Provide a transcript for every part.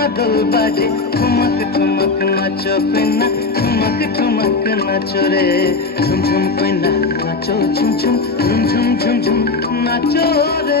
मादल बाजे ठुमक ठुमक नाचो पेन्ना ठुमक ठुमक नाचो रे झुम झुम पेन्ना नाचो झुम झुम झुम झुम झुम झुम नाचो रे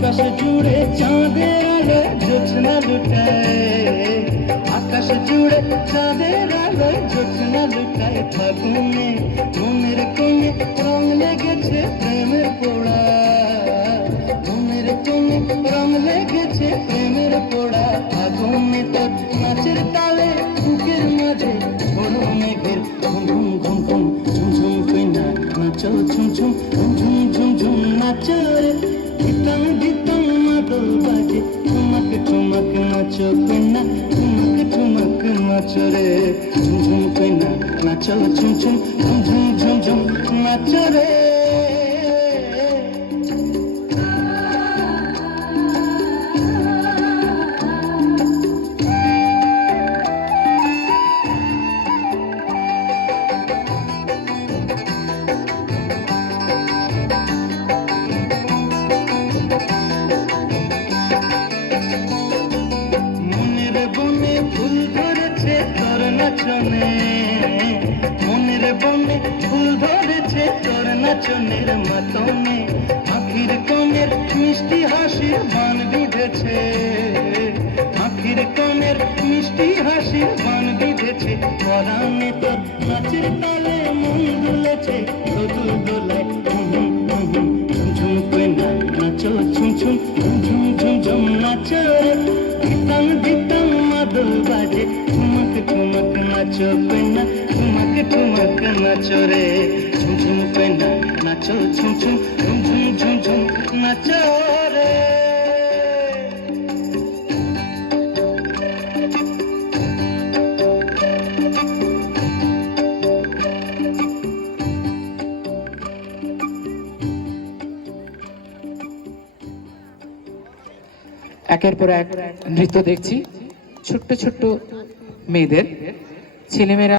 आकाश जुड़े चाँदेर आलोय ज्योत्स्ना लुटाए आकाश जुड़े चाँदेर आलोय ज्योत्स्ना लुटाए फागुने মনের কোণে রং লেগেছে প্রেমের পোড়া মনের কোণে রং লেগেছে প্রেমের পোড়া ফাগুনে তোর নাচের তালে বুকের মাঝে বড় মেঘের ঘুম ঘুম ঘুম ঘুম ঝুম ঝুম কইনা নাচো ঝুম ঝুম ঝুম ঝুম ঝুম ঝুম নাচো রে धितम धितम मादल बाजे ठुमक ठुमक नाचो पेन्ना ठुमक ठुमक नाचो रे झुम झुम पेन्ना नाचो झुम झुम झुम झुम झुम झुम नाचो रे মনের বনে ফুল ধরেছে তোর নাচনের মাতনে আখির কোণের মিষ্টি হাসির বান বিঁধেছে আখির কোণের মিষ্টি হাসির বান বিঁধেছে পরাণে তোর নাচের তালে মন দুলেছে দোদুল দোলায় ঝুম পেনা নাচো ঝুম ঝুম ঝুম ঝুম ঝুম নাচো ধিতম ধিতম মাদল বাজে ठुमक ठुमक नाचो पेन्ना ठुमक ठुमक नाचो रे झुम झुम पेन्ना नाचो झुम झुम झुम झुम झुम झुम नाचो रे একের পর এক নৃত্য দেখছি ছোট্ট ছোট্ট মেয়েদের ছেলেমেয়েরা